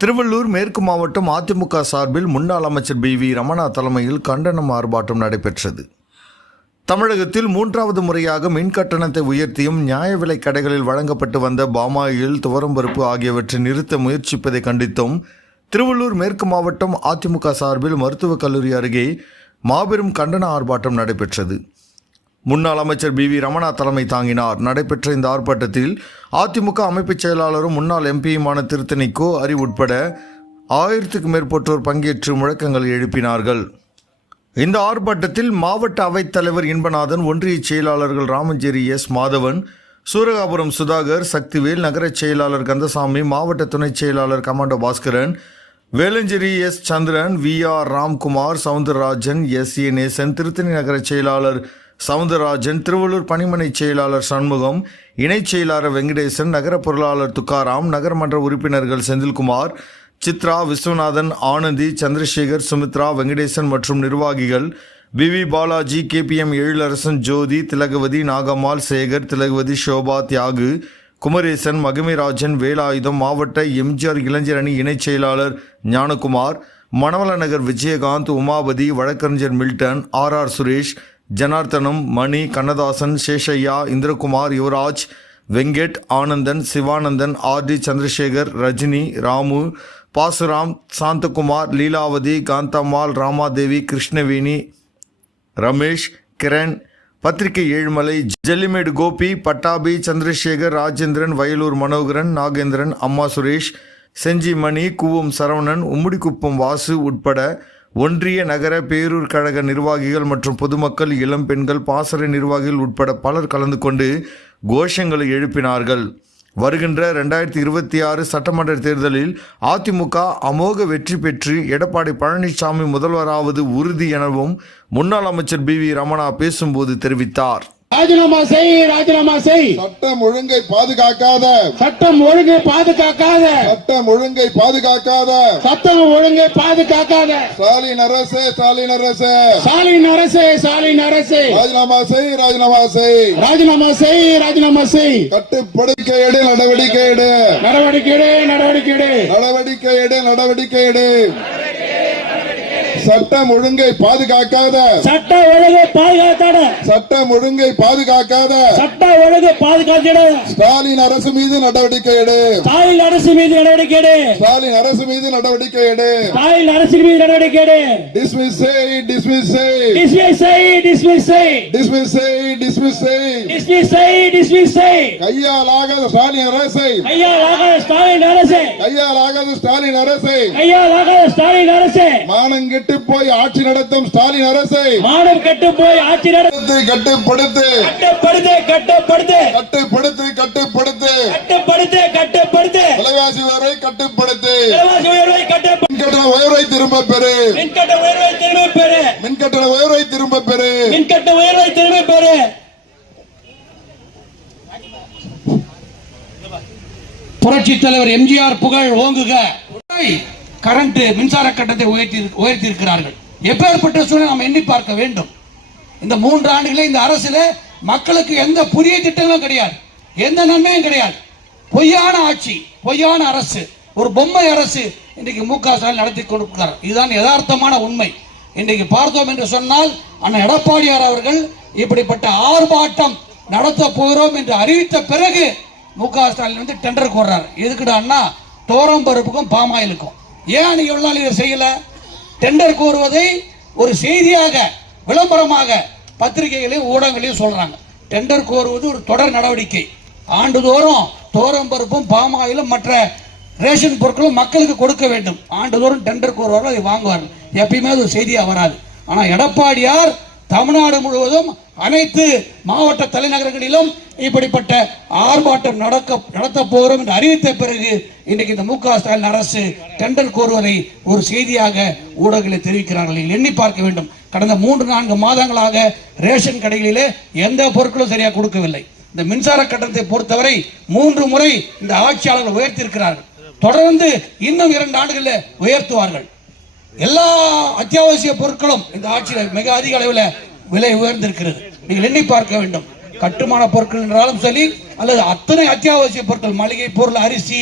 திருவள்ளூர் மேற்கு மாவட்டம் அதிமுக சார்பில் முன்னாள் அமைச்சர் பி வி ரமணா தலைமையில் கண்டனம் ஆர்ப்பாட்டம் நடைபெற்றது. தமிழகத்தில் மூன்றாவது முறையாக மின் கட்டணத்தை உயர்த்தியும் நியாய விலை கடைகளில் வழங்கப்பட்டு வந்த பாமாயில் துவரம்பருப்பு ஆகியவற்றை நிறுத்த முயற்சிப்பதை கண்டித்தும் திருவள்ளூர் மேற்கு மாவட்டம் அதிமுக சார்பில் மருத்துவக் கல்லூரி அருகே மாபெரும் கண்டன ஆர்ப்பாட்டம் நடைபெற்றது. முன்னாள் அமைச்சர் பி வி ரமணா தலைமை தாங்கினார். நடைபெற்ற இந்த ஆர்ப்பாட்டத்தில் அதிமுக அமைப்புச் செயலாளரும் முன்னாள் எம்பியுமான திருத்தணி கோ உட்பட ஆயிரத்துக்கும் மேற்பட்டோர் பங்கேற்று முழக்கங்களை எழுப்பினார்கள். இந்த ஆர்ப்பாட்டத்தில் மாவட்ட அவைத் தலைவர் இன்பநாதன் ஒன்றிய செயலாளர்கள் ராமஞ்சேரி எஸ் மாதவன் சூரகாபுரம் சுதாகர் சக்திவேல் நகரச் செயலாளர் கந்தசாமி மாவட்ட துணைச் செயலாளர் commando Baskaran Velancheri S Chandran V R Ramkumar Soundararajan S A Nesan Tiruttani நகரச் செயலாளர் சவுந்தரராஜன் திருவள்ளூர் பணிமனை செயலாளர் சண்முகம் இணைச் செயலாளர் வெங்கடேசன் நகர பொருளாளர் துக்காராம் நகரமன்ற உறுப்பினர்கள் செந்தில்குமார் சித்ரா விஸ்வநாதன் ஆனந்தி சந்திரசேகர் சுமித்ரா வெங்கடேசன் மற்றும் நிர்வாகிகள் V. V. Balaji KPM Ezhilarasan Jothi Thilagavathi Nagammal Sekar Thilagavathi Shobha Thiyagu Kumaresan Magimairajan Velayutham மாவட்ட எம்ஜிஆர் இளைஞர் அணி இணைச் செயலாளர் ஞானகுமார் மணவள நகர் விஜயகாந்த் உமாபதி வழக்கறிஞர் Milton R. R. Suresh Janarthanam Mani Kannadasan Seshaiah Indrakumar Yuvaraj Venkat Anandan Sivanandan RT Chandrasekar Rajini Ramu Pasuram Santhakumar Leelavathi Kanthammal Ramadevi Krishnaveni Ramesh Kiran பத்திரிகை ஏழுமலை ஜல்லிமேடு கோபி பட்டாபி சந்திரசேகர் ராஜேந்திரன் வயலூர் மனோகரன் நாகேந்திரன் அம்மா சுரேஷ் செஞ்சி மணி கூவம் சரவணன் உம்முடிக்குப்பம் வாசு உட்பட ஒன்றிய நகர பேரூர் கழக நிர்வாகிகள் மற்றும் பொதுமக்கள் இளம் பெண்கள் பாசறை நிர்வாகிகள் உட்பட பலர் கலந்து கொண்டு கோஷங்களை எழுப்பினார்கள். வருகின்ற ரெண்டாயிரத்தி இருபத்தி ஆறு சட்டமன்ற தேர்தலில் அதிமுக அமோக வெற்றி பெற்று எடப்பாடி பழனிசாமி முதல்வராவது உறுதி எனவும் முன்னாள் அமைச்சர் பி வி ரமணா பேசும்போது தெரிவித்தார். ராஜினாமா செய் ராஜினாமா செய். சட்டம் ஒழுங்கை பாதுகாக்காத. சட்டம் ஒழுங்கை பாதுகாக்காத. சட்டம் ஒழுங்கை பாதுகாக்காத. சட்டம் ஒழுங்கை பாதுகாக்காத. ஸ்டாலின் அரசு ஸ்டாலின் அரசு. ஸ்டாலின் அரசு ஸ்டாலின் அரசு. ராஜினாமா செய் ராஜினாமா செய். ராஜினாமா செய் ராஜினாமா செய். கட்டுப்படுக்கை எடு நடவடிக்கை எடு. நடவடிக்கை எடு நடவடிக்கை எடு. நடவடிக்கை எடு நடவடிக்கை எடு. சட்டம் ஒழுங்கை பாதுகாக்காத. சட்ட ஒழுங்கை பாதுகாத்தாட சட்டம் ஒழுங்கை பாதுகாக்காத. சட்ட ஒழுங்கை பாதுகாத்திட. ஸ்டாலின் அரசு மீது நடவடிக்கை எடு. ஸ்டாலின் அரசு மீது நடவடிக்கை எடு. ஸ்டாலின் அரசு மீது நடவடிக்கை எடு. ஸ்டாலின் அரசு மீது நடவடிக்கை எடு. டிஸ்மிஸ் செய் டிஸ்மிஸ் செய் டிஸ்மிஸ் செய் டிஸ்மிஸ் செய் டிஸ்மிஸ் செய் டிஸ்மிஸ் செய் டிஸ்மிஸ் செய் டிஸ்மிஸ் செய் கையாலாகாத ஸ்டாலின் அரசை. ஐயா வாக ஸ்டாலின் அரசு. கையாலாகாத ஸ்டாலின் அரசை. ஐயா வாக ஸ்டாலின் அரசு. மானங்கெட்டு கட்டு போய் ஆட்சி நடத்தும் ஸ்டாலின் அரசை மானம் கட்டு போய் ஆட்சி நடத்தி கட்டுப்படுத்து கட்டுப்படுத்து. கட்டுப்படுத்து கட்டுப்படுத்து. கட்டுப்படுத்து கட்டுப்படுத்து. கட்டுப்படுத்து விலைவாசி உயர்வை கட்டுப்படுத்து. விலைவாசி உயர்வை கட்டுப்படுத்து. மின்கட்டண உயர்வை திரும்ப பெறு. மின்கட்டண உயர்வை திரும்ப பெறு. மின்கட்டண உயர்வை திரும்ப பெறு. மின்கட்டண உயர்வை திரும்ப பெறு. புரட்சி தலைவர் எம்ஜிஆர் புகழ் ஓங்குக. கரண்ட் மின்சார கட்டத்தை உயர்த்தி உயர்த்தி இருக்கிறார்கள் எப்பேற்பட்ட சூழ்நிலை நாம் எண்ணி பார்க்க வேண்டும். இந்த மூன்று ஆண்டுகளே இந்த அரசுல மக்களுக்கு எந்த புதிய திட்டங்களும் கிடையாது. எந்த நன்மையும் கிடையாது. பொய்யான ஆட்சி பொய்யான அரசு ஒரு பொம்மை அரசு இன்றைக்கு மு க ஸ்டாலின் நடத்தி கொடுக்கிறார் இதுதான் யதார்த்தமான உண்மை. இன்றைக்கு பார்த்தோம் என்று சொன்னால் அண்ணன் எடப்பாடியார் அவர்கள் இப்படிப்பட்ட ஆர்ப்பாட்டம் நடத்த போகிறோம் என்று அறிவித்த பிறகு மு க ஸ்டாலின் வந்து டெண்டர் கோர்றார். எதுக்குடான்னா தோரம் பருப்புக்கும் பாமாயிலுக்கும். ஏன் நீங்க எவ்வளவு நாள் இதை செய்யலை? டெண்டர் கோருவதை ஒரு செய்தியாக விளம்பரமாக பத்திரிகைகளையும் ஊடகங்களையும் சொல்கிறாங்க டெண்டர் கோருவது ஒரு தொடர் நடவடிக்கை. ஆண்டுதோறும் தோரம் பருப்பும் பாமாயிலும் மற்ற ரேஷன் பொருட்களும் மக்களுக்கு கொடுக்க வேண்டும். ஆண்டுதோறும் டெண்டர் கோருவார்கள் அதை வாங்குவார்கள். எப்பயுமே அது ஒரு வராது. ஆனால் எடப்பாடியார் தமிழ்நாடு முழுவதும் அனைத்து மாவட்ட தலைநகரங்களிலும் இப்படிப்பட்ட ஆர்ப்பாட்டம் நடக்க நடத்த போகிறோம் என்று அறிவித்த பிறகு இன்றைக்கு இந்த மு க ஸ்டாலின் அரசு டெண்டர் கோருவதை ஒரு செய்தியாக ஊடகங்களில் தெரிவிக்கிறார்கள். எண்ணி பார்க்க வேண்டும். கடந்த மூன்று நான்கு மாதங்களாக ரேஷன் கடைகளிலே எந்த பொருட்களும் சரியாக கொடுக்கவில்லை. இந்த மின்சார கட்டணத்தை பொறுத்தவரை மூன்று முறை இந்த ஆட்சியாளர்கள் உயர்த்தியிருக்கிறார்கள். தொடர்ந்து இன்னும் இரண்டு ஆண்டுகளில் உயர்த்துவார்கள். எல்லா அத்தியாவசிய பொருட்களும் இந்த ஆட்சியில் மிக அதிக அளவில் விலை உயர்ந்திருக்கிறது. நீங்கள் எண்ணி பார்க்க வேண்டும். கட்டுமான பொருட்கள் என்றாலும் சரி அல்லது அத்தனை அத்தியாவசிய பொருட்கள் மளிகை பொருள் அரிசி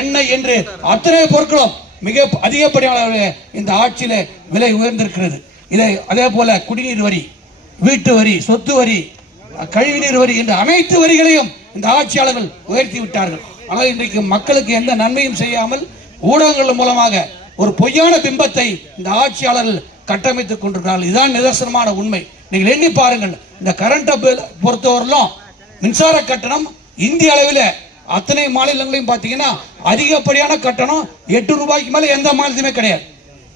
எண்ணெய் என்று அத்தனை பொருட்களும் மிக அதிகப்படியான அளவில் இந்த ஆட்சியில விலை உயர்ந்திருக்கிறது. இதை அதே போல குடிநீர் வரி வீட்டு வரி சொத்து வரி கழிவுநீர் வரி என்ற அனைத்து வரிகளையும் இந்த ஆட்சியாளர்கள் உயர்த்தி விட்டார்கள். ஆனால் இன்றைக்கு மக்களுக்கு எந்த நன்மையும் செய்யாமல் ஊடகங்கள் மூலமாக ஒரு பொய்யான பிம்பத்தை இந்த ஆட்சியாளர்கள் கட்டமைத்துக் கொண்டிருக்கிறார்கள். இதுதான் நிதர்சனமான உண்மை. நீங்கள் எண்ணி பாருங்கள் இந்த கரண்ட் பொறுத்தவரையிலும் மின்சார கட்டணம் இந்திய அளவில் அத்தனை மாநிலங்களையும் பார்த்தீங்கன்னா அதிகப்படியான கட்டணம் எட்டு ரூபாய்க்கு மேலே எந்த மாநிலத்திலுமே கிடையாது.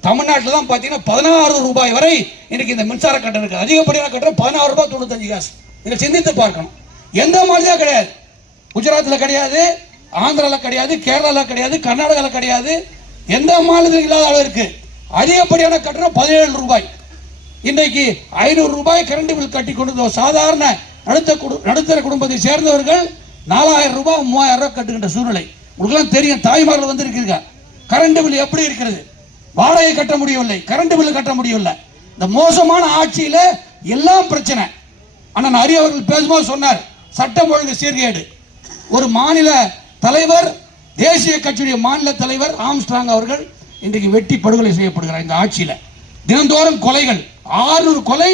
தமிழ்நாட்டில் தான் பார்த்தீங்கன்னா பதினாறு ரூபாய் வரை இன்னைக்கு இந்த மின்சார கட்டணம் இருக்குது அதிகப்படியான கட்டணம் பதினாறு ரூபாய் தொண்ணூத்தஞ்சு காசு. இதை சிந்தித்து பார்க்கணும். எந்த மாநிலம் கிடையாது? குஜராத்தில் கிடையாது ஆந்திராவில் கிடையாது கேரளாவில் கிடையாது கர்நாடகாவில் கிடையாது. எந்த மாநிலத்திலும் இல்லாத அளவிற்கு அதிகப்படியான கட்டணம் பதினேழு ரூபாய். இன்றைக்கு ஐநூறு ரூபாய் கரண்ட் பில் கட்டி கொண்டு சாதாரண நடுத்த நடுத்தர குடும்பத்தை சேர்ந்தவர்கள் நாலாயிரம் ரூபாய் மூவாயிரம் ரூபாய் கட்டுகின்ற சூழ்நிலை. உங்களுக்கெல்லாம் தெரியும் தாய்மார்கள் வந்திருக்கீங்க கரண்ட் பில் எப்படி இருக்கிறது? வாடகை கட்ட முடியவில்லை கரண்ட் பில் கட்ட முடியவில்லை. இந்த மோசமான ஆட்சியில் எல்லாம் பிரச்சனை. அண்ணன் ஹரி அவர்கள் பேசும்போது சொன்னார் சட்டம் ஒழுங்கு சீர்கேடு. ஒரு மாநில தலைவர் தேசிய கட்சியுடைய மாநில தலைவர் ஆம்ஸ்ட்ராங் அவர்கள் இன்றைக்கு வெட்டி படுகொலை செய்யப்படுகிறார் இந்த ஆட்சியில. தினந்தோறும் கொலைகள். 600 கொலை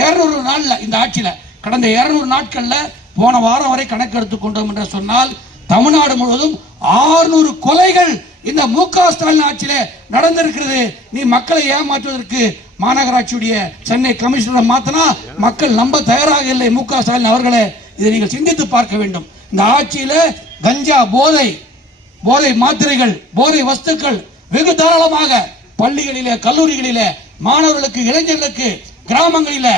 200 நாள்ல இந்த ஆட்சியில. கடந்த 200 நாட்கள்ல போன வாரம் வரை கணக்கு எடுத்துக் கொண்டோம் என்று சொன்னால் தமிழ்நாடு முழுவதும் 600 கொலைகள் இந்த மு க ஸ்டாலின் ஆட்சியில நடந்திருக்கிறது. நீ மக்களை ஏமாற்றுவதற்கு மாநகராட்சியுடைய சென்னை கமிஷனரை மாத்தினா மக்கள் நம்ப தயாராக இல்லை மு க ஸ்டாலின் அவர்களே. இதை நீங்கள் சிந்தித்து பார்க்க வேண்டும். இந்த ஆட்சியில கஞ்சா போதை போதை மாத்திரைகள் போதை வஸ்துக்கள் வெகு தாராளமாக பள்ளிகளிலே கல்லூரிகளிலே மாணவர்களுக்கு இளைஞர்களுக்கு கிராமங்களில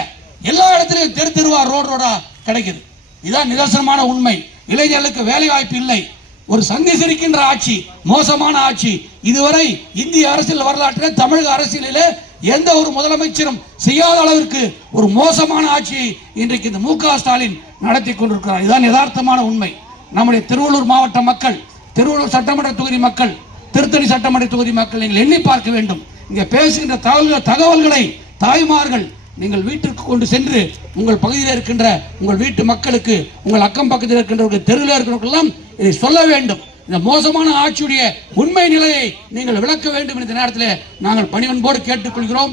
எல்லா இடத்துலையும் தெரு தெருவா ரோடு ரோடா கிடைக்குது. இதான் நிதர்சனமான உண்மை. இளைஞர்களுக்கு வேலை வாய்ப்பு இல்லை. ஒரு சந்தி சிரிக்கின்ற ஆட்சி மோசமான ஆட்சி. இதுவரை இந்திய அரசியல் வரலாற்றில் தமிழக அரசியலில் எந்த ஒரு முதலமைச்சரும் செய்யாத அளவிற்கு ஒரு மோசமான ஆட்சியை இன்றைக்கு இந்த மு ஸ்டாலின் நடத்தி கொண்டிருக்கிறார். இதுதான் யதார்த்தமான உண்மை. நம்முடைய திருவள்ளூர் மாவட்ட மக்கள் திருவள்ளூர் சட்டமன்ற தொகுதி மக்கள் திருத்தணி சட்டமன்ற தொகுதி மக்கள் நீங்கள் எண்ணி பார்க்க வேண்டும். இங்கே பேசுகின்ற தகவல்கள் தகவல்களை தாய்மார்கள் நீங்கள் வீட்டிற்கு கொண்டு சென்று உங்கள் பகுதியில் இருக்கின்ற உங்கள் வீட்டு மக்களுக்கு உங்கள் அக்கம் பக்கத்தில் இருக்கின்றவர்கள் தெருவில் இருக்கிறவர்களெல்லாம் இதை சொல்ல வேண்டும். இந்த மோசமான ஆட்சியுடைய உண்மை நிலையை நீங்கள் விளக்க வேண்டும் இந்த நேரத்தில் நாங்கள் பணிவன்போடு கேட்டுக்கொள்கிறோம்.